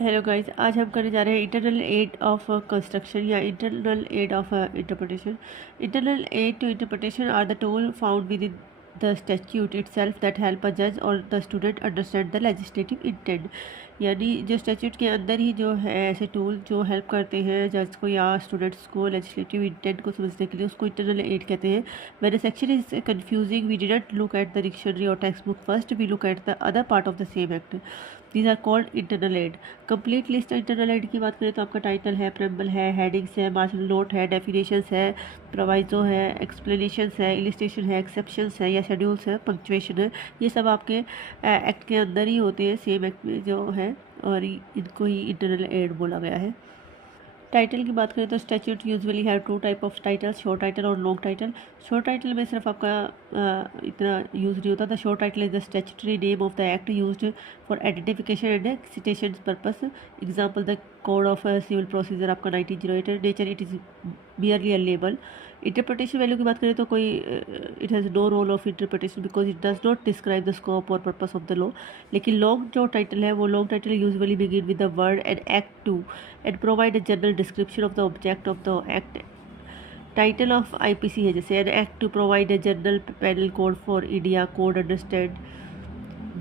Hello guys, आज हम करने जा रहे हैं इंटरनल एड ऑफ कंस्ट्रक्शन या internal aid of interpretation. Internal aid to interpretation are the tool found within the statute itself that help a जज और the student understand the legislative intent. यानी जो स्टैट्यूट के अंदर ही जो है ऐसे टूल जो हेल्प करते हैं जज को या स्टूडेंट्स को लेजिस्लेटिव इंटेंट को समझने के लिए, उसको इंटरनल एड कहते हैं। When a section is confusing we didn't look at the dictionary और textbook first, we look at the other part of the same act. These are called internal aid. Complete list internal aid की बात करें तो आपका title है, preamble है, headings है, marginal note है, डेफिनेशंस है, प्रोवाइजो है, एक्सप्लेनेशंस है, इलिस्ट्रेशन है, एक्सेप्शंस है या शेड्यूल्स है, पंक्चुएशन है। ये सब आपके एक्ट के अंदर ही होते हैं, सेम एक्ट में जो है, और इनको ही इंटरनल एड बोला गया है। टाइटल की बात करें तो statute usually have two type of title, short title और लॉन्ग टाइटल। शॉर्ट टाइटल में सिर्फ आपका इतना यूज़ नहीं होता। The short title is the statutory name of the act used for identification and citation purpose. Example the code of civil procedure आपका 1908। Nature it is barely a label. Interpretation value की बात करें तो कोई it has no role of interpretation because it does not describe the scope और purpose of the law. लेकिन long जो title है वो long title usually begin with the word and act to and provide a general description of the object of the act. Title of IPC है जैसे an act to provide a general penal code for India code understand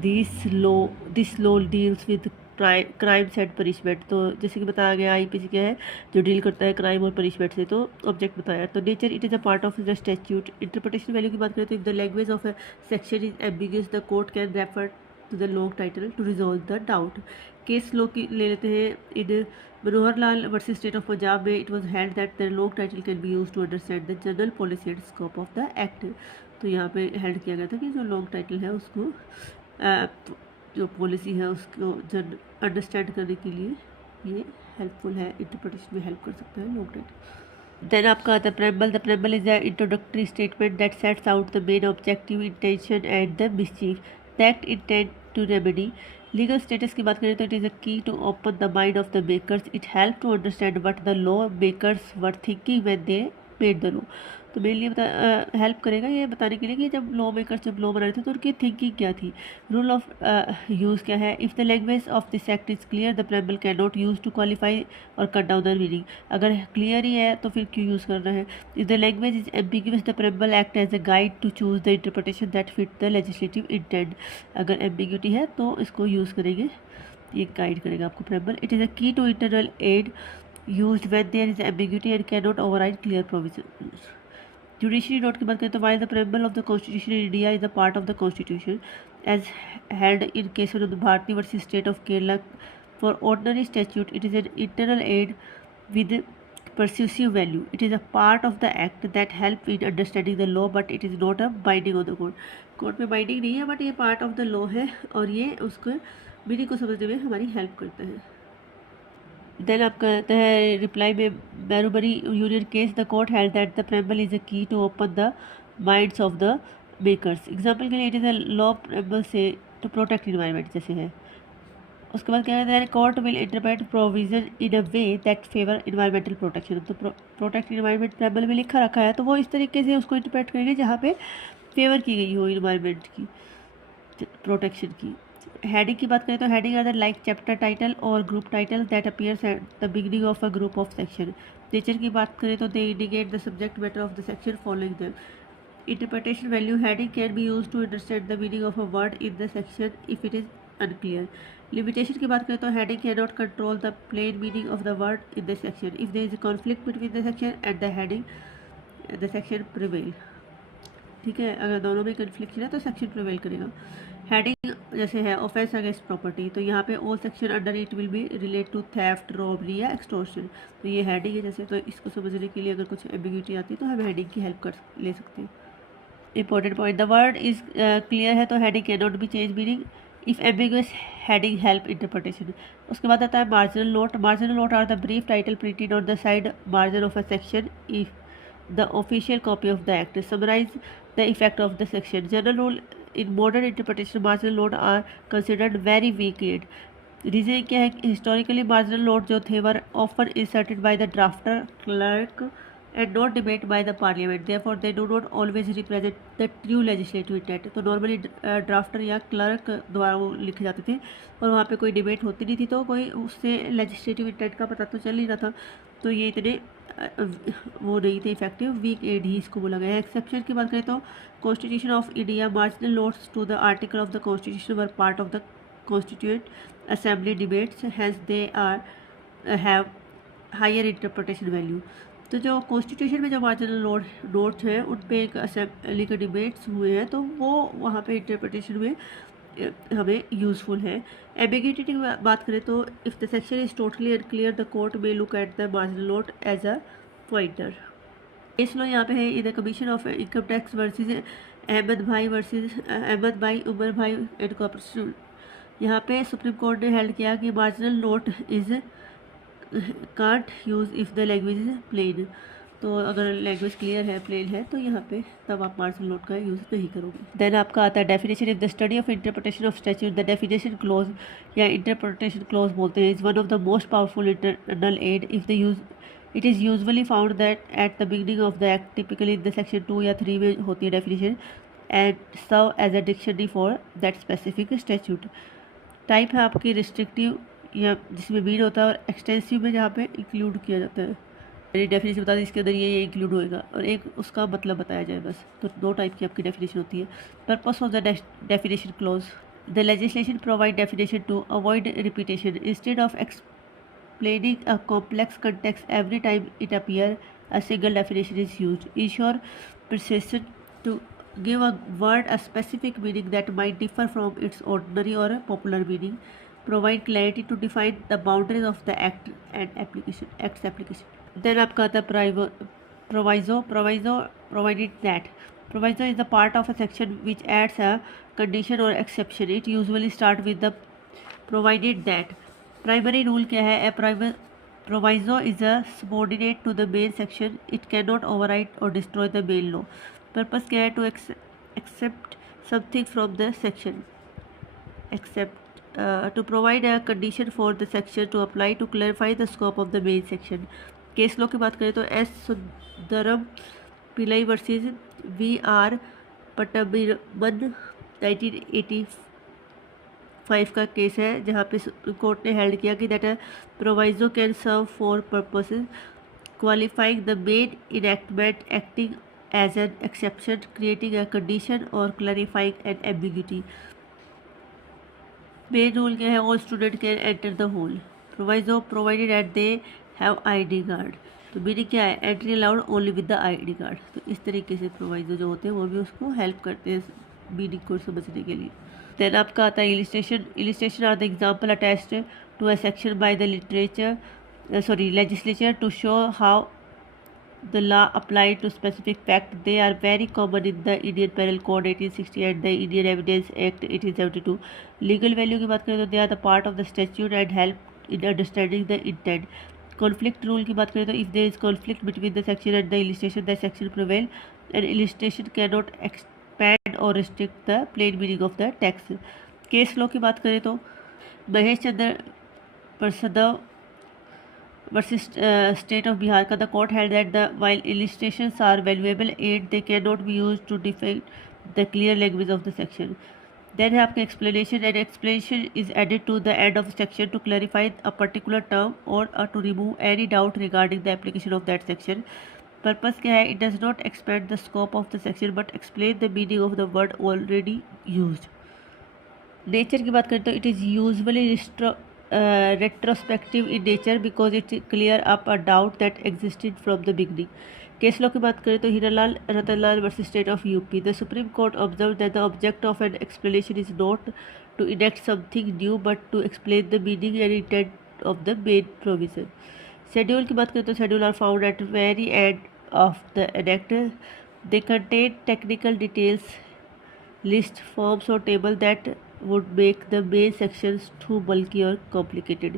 this law deals with crimes and punishment. तो जैसे कि बताया गया IPC क्या है, जो डील करता है क्राइम और पनिशमेंट से। तो ऑब्जेक्ट बताया। तो nature it is a part of the statute. Interpretation value की बात करें तो if the language of a section is ambiguous the court can refer to the long title to resolve the doubt. Case law की ले लेते हैं। In Manohar Lal versus state of Punjab में it was hand that the long title can be use to understand the general policy and scope of the act. तो यहाँ पे hand किया गया था कि जो लॉन्ग टाइटल है उसको जो पॉलिसी है उसको अंडरस्टैंड करने के लिए ये हेल्पफुल है, इंटरप्रिटेशन में हेल्प कर सकता है लॉन्ग टाइटल। देन आपका आता है preamble. The preamble is the introductory statement that sets out the main objective intention and the mischief the act intent to remedy. Legal status की बात करें तो it is a key to open the mind of the makers. It help to understand what the law makers were thinking when they made the law. तो mainly help करेगा ये बताने के लिए कि जब लॉ मेकर्स जब लॉ बना रहे थे तो उनकी थिंकिंग क्या थी। रूल ऑफ यूज़ क्या है। If the language of this act is clear the preamble can not use to qualify और कट डाउन द मीनिंग। अगर क्लियर ही है तो फिर क्यों यूज़ करना है। If the language is ambiguous the preamble act as a guide to choose the interpretation that fit the legislative intent. अगर एम्बिग्यूटी है तो इसको यूज़ करेंगे, ये गाइड करेगा आपको preamble. It is a key to internal aid used when there is ambiguity and cannot override clear provisions. Judiciary note की बात करें तो while the preamble of the constitution in India is a part of the constitution as held in case of Bharti versus state of Kerala for ordinary statute, it is an internal aid with persuasive value. It is a part of the act that help in understanding the law but it is not a binding on the court. Court में binding नहीं है but ये part of the law है और ये उसको meaning को समझने में हमारी हेल्प करता है। देन आपका आता है रिप्लाई में Berubari union case the court held that the preamble is a key to open the minds of the makers. Example के लिए it is a law preamble से टू प्रोटेक्ट इन्वायरमेंट जैसे है। उसके बाद क्या कहते हैं, court will interpret provision in a way that favour environmental protection. तो प्रोटेक्ट इन्वायरमेंट प्रेम्बल में लिखा रखा है तो वो इस तरीके से उसको इंटरप्रेट करेंगे जहाँ पे फेवर की गई हो इन्वायरमेंट की प्रोटेक्शन की। हेडिंग की बात करें तो heading are the like chapter title और group title that appears at the beginning of a group of section. Nature की बात करें तो they indicate the subject matter of the section following them. Interpretation value heading can be use to understand the meaning of a word in the section if it is unclear. Limitation की बात करें तो heading can not control the plain meaning of the word in the section if there is a conflict between the section and the heading the section prevail. ठीक है, अगर दोनों में confliction है तो सेक्शन प्रिवेल करेगा। हेडिंग जैसे है ऑफेंस अगेंस्ट प्रॉपर्टी तो यहाँ पे all section under it will be relate to theft, robbery या एक्सटॉर्शन। तो ये हेडिंग है जैसे, तो इसको समझने के लिए अगर कुछ एम्बिग्यूटी आती है तो हम हेडिंग की हेल्प कर ले सकते हैं। Important point, the word is clear है तो heading can not be change meaning if ambiguous heading help interpretation. उसके बाद आता है marginal note. Marginal note are the brief title printed on the side margin of a section if the official copy of the act summarize the effect of the section. General rule in modern interpretation marginal note are considered very weak aid. Reason क्या है, historically marginal note जो थे were often inserted by the drafter, clerk and not debate by the parliament. Therefore, they do not always represent the true legislative intent. तो normally drafter या clerk द्वारा वो लिखे जाते थे और वहाँ पे कोई डिबेट होती नहीं थी, तो कोई उससे लेजिस्लेटिव इंटेंट का पता तो चल नहीं रहा था। तो ये इतने वो नहीं थे इफेक्टिव, वीक एड ही इसको बोला गया है। एक्सेप्शन की बात करें तो constitution of India marginal notes to the article of the constitution were part of the constituent assembly debates, has they are have higher interpretation value. तो जो कॉन्स्टिट्यूशन में जो मार्जिनल नोट्स हैं उन पे एक असेंबली के डिबेट्स हुए हैं, तो वो वहाँ पे इंटरप्रटेशन में हमें यूज़फुल है। एम्बिग्यूटी की बात करें तो if the section is totally unclear the court may look at the marginal note as a pointer. Case law यहाँ पे है in the commission of income tax versus Ahmed Bhai Umar भाई एंड कॉर्पोरेशन। यहाँ पे सुप्रीम कोर्ट ने हेल्ड किया कि marginal note is can't use if the language is plain. तो अगर लैंग्वेज क्लियर है, प्लेन है, तो यहाँ पे तब आप मार्जिनल नोट का यूज़ नहीं करोगे। देन आपका आता है definition. If the study of interpretation of statute, the definition clause या इंटरप्रिटेशन क्लोज बोलते हैं, is one of the most powerful internal aid if the use it is usually found that at the beginning of the act, typically the section 2 या 3 में होती है definition, and serve as a dictionary for that specific statute. Type है आपकी restrictive या जिसमें mean होता है, और एक्सटेंसिव में जहाँ पे इंक्लूड किया जाता है। मेरी डेफिनेशन बता दी इसके अंदर ये इंक्लूड होएगा, और एक उसका मतलब बताया जाए बस। तो दो टाइप की आपकी डेफिनेशन होती है। Purpose of the definition clause, the legislation provide definition to avoid repetition instead of explaining a complex context every time it appears, a single definition is used. Ensure precision to give a word a specific meaning that might differ from its ordinary or popular meaning. Provide clarity to define the boundaries of the act and act's application. Then आपका आता है proviso. Provided that. Proviso is the part of a section which adds a condition or exception. It usually starts with the provided that. Primary rule क्या है? A proviso is a subordinate to the main section, it can not override और destroy the main law. Purpose क्या है? To except something from the section, except to provide a condition for the section to apply to clarify the scope of the main section. Case law की बात करें तो S Sundaram पिलाई versus we are पटबिरमन 1985 का case है, जहाँ पे supreme court ने हेल्ड किया कि that proviso can serve for purposes qualifying the main enactment, acting as an exception, creating a condition और clarifying an ambiguity. Main rule क्या है? All student can enter the hall. Proviso provided at they have ID card. तो meaning क्या है? Entry allowed only with the ID card. तो इस तरीके से प्रोवाइजो जो होते हैं वो भी उसको हेल्प करते हैं मीनिंग को समझने के लिए। देन आपका आता है illustration are the example attached to a section by the legislature to show how the law apply to specific fact. They are very common in the Indian penal code 1860 and the Indian evidence act 1872। Legal value की बात करें तो they are the part of the statute and help in understanding the intent. Conflict rule की बात करें तो if there is conflict between the section and the illustration, the section prevail and illustration can not expand or restrict the plain meaning of the text. Case law की बात करें तो Mahesh Chandra प्रसदव versus state of Bihar का, the court held that the while illustrations are valuable aid they cannot be used to define the clear language of the section. Then है आपका explanation, and explanation is added to the end of the section to clarify a particular term or to remove any doubt regarding the application of that section. Purpose क्या है? It does not expand the scope of the section but explain the meaning of the word already used. Nature की बात करें तो it is usually retrospective in nature because it clear up a doubt that existed from the beginning. Case law की बात करें तो Hiralal Ratanlal versus state of UP, the supreme court observe that the object of an explanation is not to enact something new but to explain the meaning and intent of the main provision. Schedule की बात करें तो schedule are found at very end of the enactor. They contain technical details, list, forms or table that would make the main sections too bulky or complicated.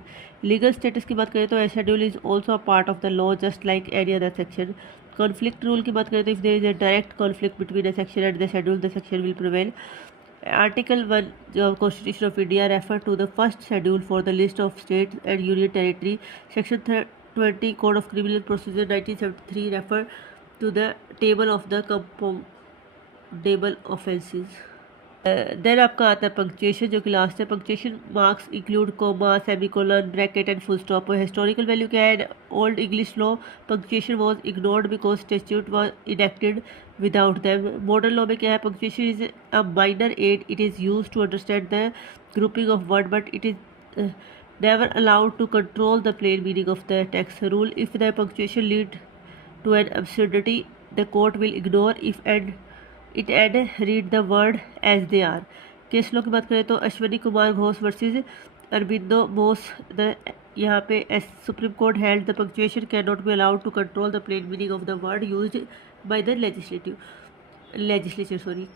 Legal status की बात करें तो a schedule is also a part of the law just like any other section. Conflict rule की बात करें तो if there is a direct conflict between a section and the section will prevail. Article 1 of Constitution of India refer to the first schedule for the list of states and union territory. Section 20 Code of Criminal Procedure 1973 refer to the table of the compoundable offences. देन आपका आता है punctuation जो कि last है। Punctuation marks include comma, semicolon, bracket and full stop. Historical value क्या है? Old English law punctuation was ignored because statute was enacted without them. Modern law में क्या है? Punctuation is a minor aid, it is use to understand the grouping of word but it is never allowed to control the plain meaning of the text. Rule: if the punctuation lead to an absurdity, the court will ignore it and read the word as they are. Case law की बात करें तो Ashwini Kumar Ghosh versus Aurobindo Bose the यहाँ पे supreme court held the punctuation can not be allowed to control the plain meaning of the word used by the legislature.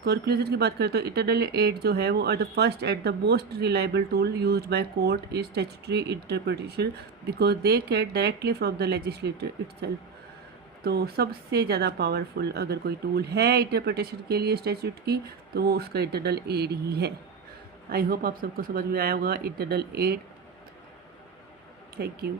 Conclusion की बात करें तो इंटरनल एड जो है वो are the first and the most reliable tool used by court in statutory interpretation because they can directly from the legislator itself. तो सबसे ज़्यादा पावरफुल अगर कोई टूल है इंटरप्रिटेशन के लिए स्टैट्यूट की तो वो उसका इंटरनल एड ही है। आई होप आप सबको समझ में आया होगा इंटरनल एड। Thank you.